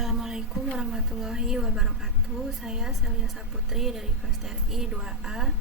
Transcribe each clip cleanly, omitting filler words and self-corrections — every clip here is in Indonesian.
Assalamualaikum warahmatullahi wabarakatuh. Saya Celia Saputri dari kelas TRI 2A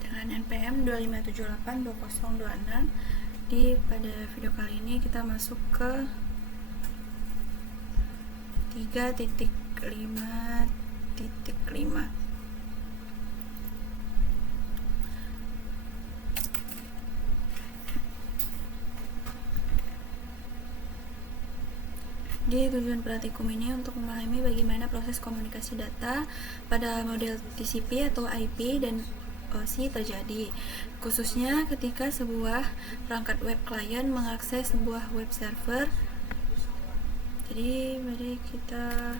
dengan NPM 257820206. Pada video kali ini kita masuk ke 3.5.5. Jadi tujuan praktikum ini untuk memahami bagaimana proses komunikasi data pada model TCP atau IP dan OSI terjadi, khususnya ketika sebuah perangkat web client mengakses sebuah web server. Jadi mari kita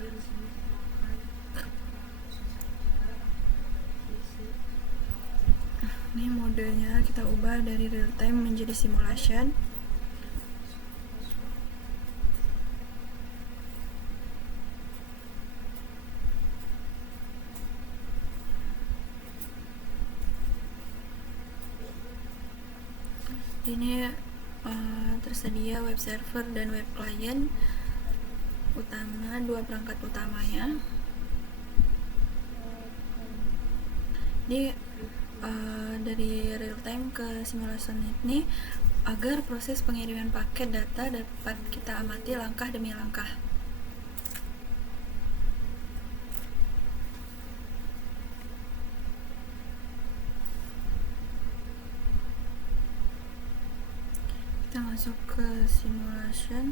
ini modenya kita ubah dari real time menjadi simulation. Ini tersedia web server dan web client utama, dua perangkat utamanya. Jadi dari real time ke simulation ini agar proses pengiriman paket data dapat kita amati langkah demi langkah. Kita masuk ke simulation.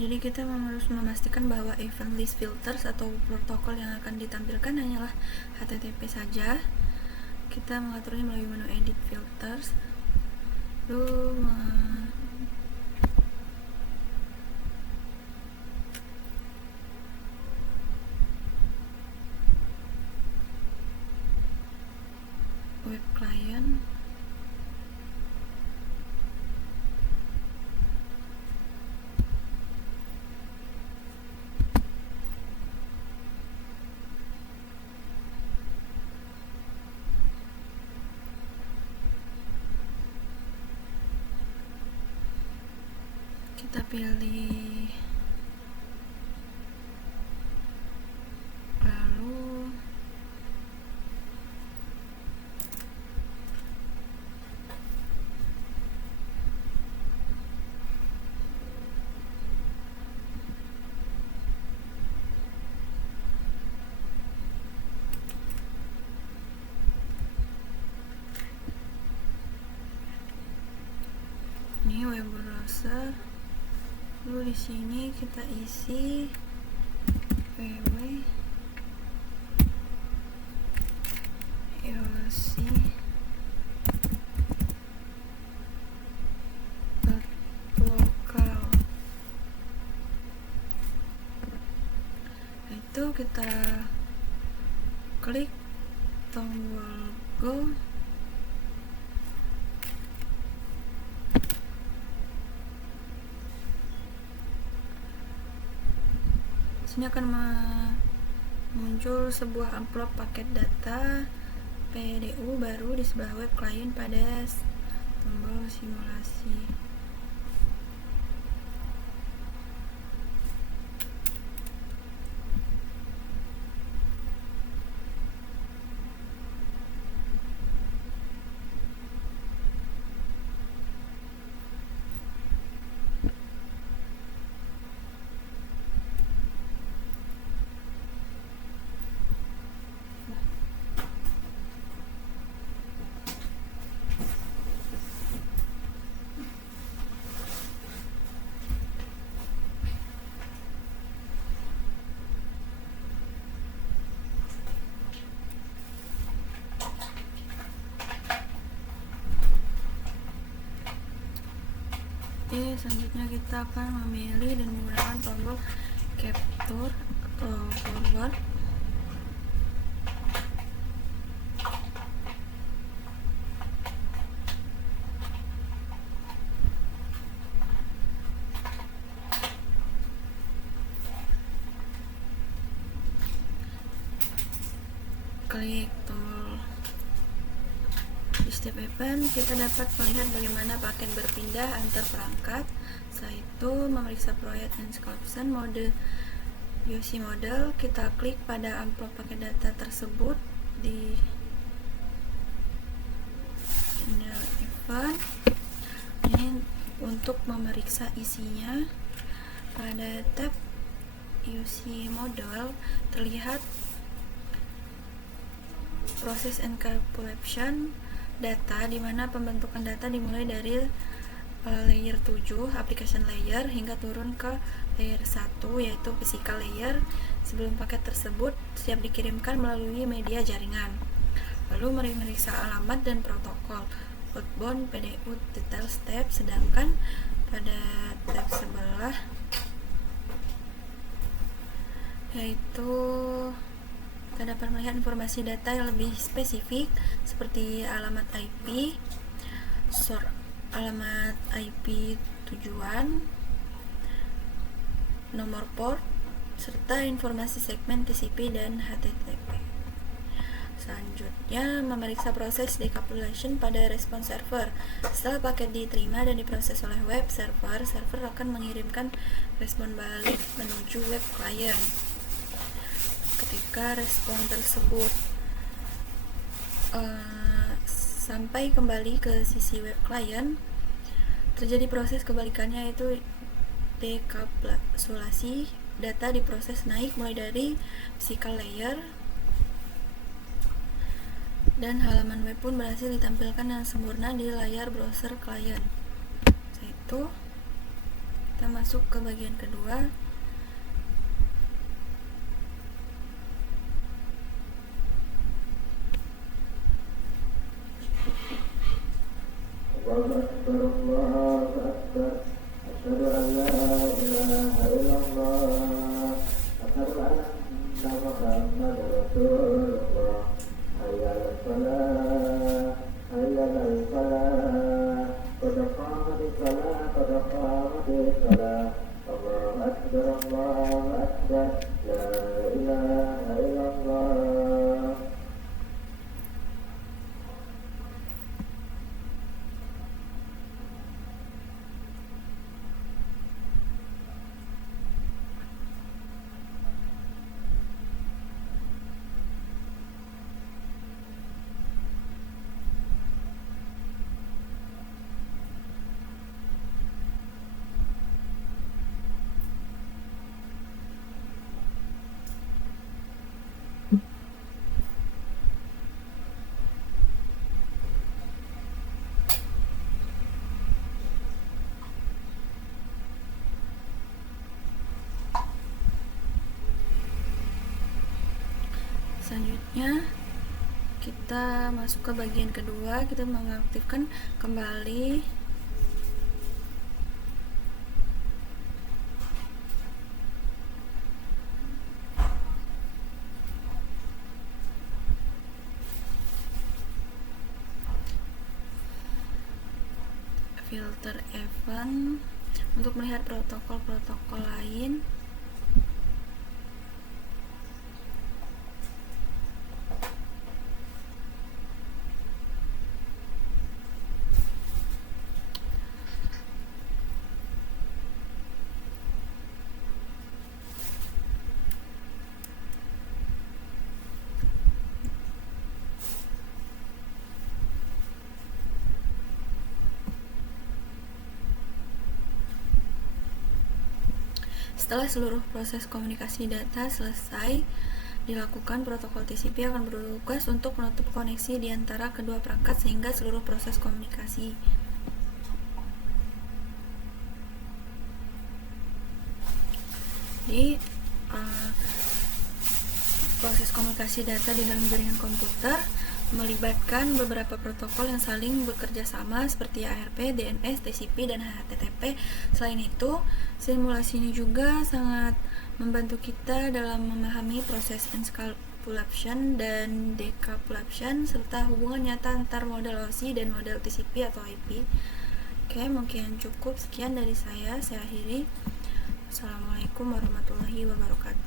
Jadi kita harus memastikan bahwa event list filters atau protokol yang akan ditampilkan hanyalah HTTP saja. Kita mengaturnya melalui menu edit filters, lalu web client, kita pilih, lalu ini web browser. Lalu di sini kita isi www.local. Itu kita klik tombol go. Sini akan muncul sebuah amplop paket data PDU baru di sebelah web client pada tombol simulasi. Oke, selanjutnya kita akan memilih dan menggunakan tombol capture atau forward. klik tombol di setiap event, kita dapat melihat bagaimana paket berpindah antar perangkat. Setelah itu, memeriksa project inscription mode UC model, kita klik pada amplop paket data tersebut di channel event. Ini untuk memeriksa isinya. Pada tab UC model terlihat proses encapsulation data, di mana pembentukan data dimulai dari layer 7 application layer hingga turun ke layer 1 yaitu physical layer sebelum paket tersebut siap dikirimkan melalui media jaringan. Lalu memeriksa alamat dan protokol outbound PDU detail step, sedangkan pada tab sebelah yaitu kita dapat melihat informasi data yang lebih spesifik seperti alamat IP, alamat IP tujuan, nomor port, serta informasi segmen TCP dan HTTP. Selanjutnya, memeriksa proses decapsulation pada response server. Setelah paket diterima dan diproses oleh web server, server akan mengirimkan respon balik menuju web client. Ketika respon tersebut sampai kembali ke sisi web client, terjadi proses kebalikannya, yaitu dekapsulasi. Data diproses naik mulai dari physical layer dan halaman web pun berhasil ditampilkan dengan sempurna di layar browser client. Setelah itu kita masuk ke bagian kedua. Allahu Akbar, Allahu Akbar. Asyhadu an la ilaha illallah. Asyhadu anna Muhammadar Rasulullah. Hayya 'alas shalah, hayya 'alal falah. Qad qamatis shalah, qad qamatis shalah. Allahu Akbar, Allahu Akbar. La ilaha illallah. Selanjutnya kita masuk ke bagian kedua, kita mengaktifkan kembali filter event untuk melihat protokol-protokol lain. Setelah seluruh proses komunikasi data selesai dilakukan, protokol TCP akan bertugas untuk menutup koneksi di antara kedua perangkat sehingga seluruh proses komunikasi proses komunikasi data di dalam jaringan komputer melibatkan beberapa protokol yang saling bekerja sama seperti ARP, DNS, TCP, dan HTTP. Selain itu, simulasi ini juga sangat membantu kita dalam memahami proses encapsulation dan decapsulation serta hubungan nyata antar model OSI dan model TCP atau IP. Oke, mungkin cukup sekian dari saya akhiri. Assalamualaikum warahmatullahi wabarakatuh.